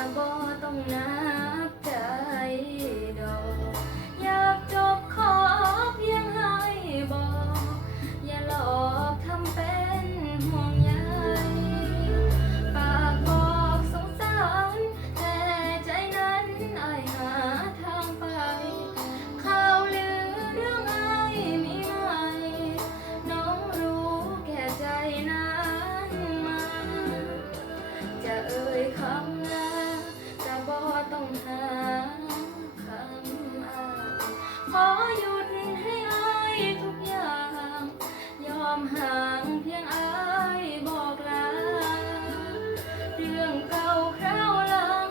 sa botong na ขอหยุดให้อายทุกอย่าง ยอมห่างเพียงอายบอกลา เรื่องเก่าคราวหลัง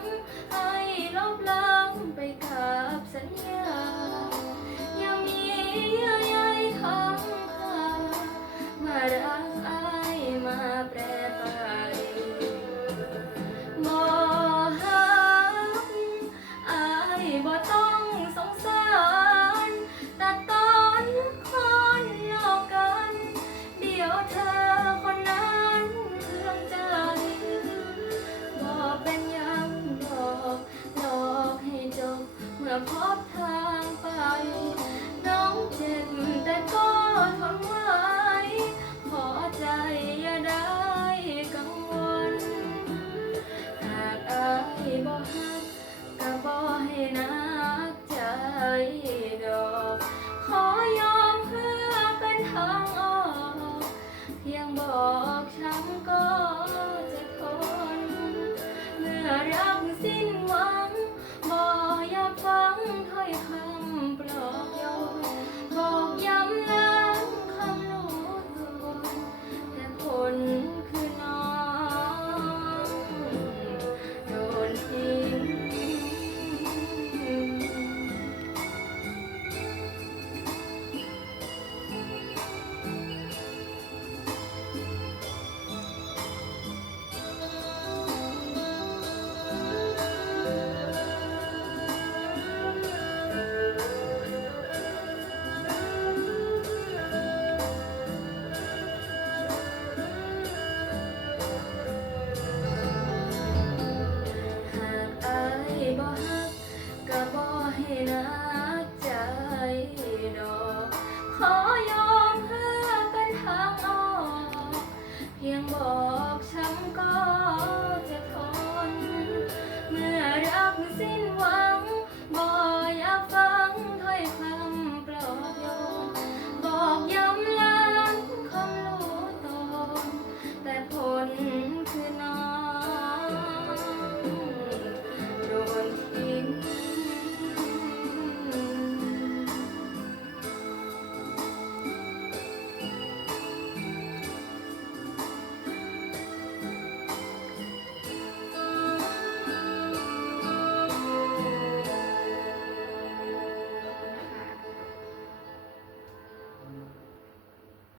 อายลบล้างไปกับสัญญา ยังมีเยื่อใยค้างคามาได้ พบทางไป น้องเจ็บแต่ก็ทนไว้ ขอใจอย่าได้กังวล หากอายบ่ฮักก็บ่ให้นักใจดอก ขอยอมเพื่อเป็นทางออก เพียงบอกฉันก็